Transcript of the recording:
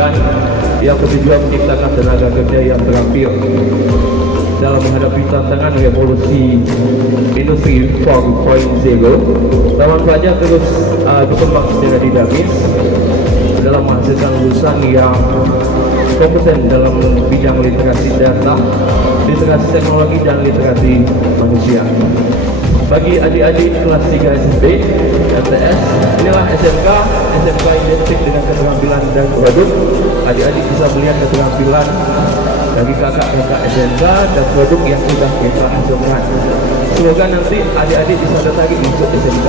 pendidikan yang bertujuan menciptakan tenaga kerja yang terampil dalam menghadapi tantangan revolusi industri 4.0. Taman Pelajar terus berkembang secara dinamis dalam menghasilkan lulusan yang kompeten dalam bidang literasi data, literasi teknologi, dan literasi manusia. Bagi adik-adik kelas 3 SMP MTS, inilah SMK identik dengan keterampilan dan produk. Adik-adik bisa melihat keterampilan dari kakak-kakak SMK dan produk yang sudah kita hasilkan. Semoga nanti adik-adik bisa tertarik masuk SMK.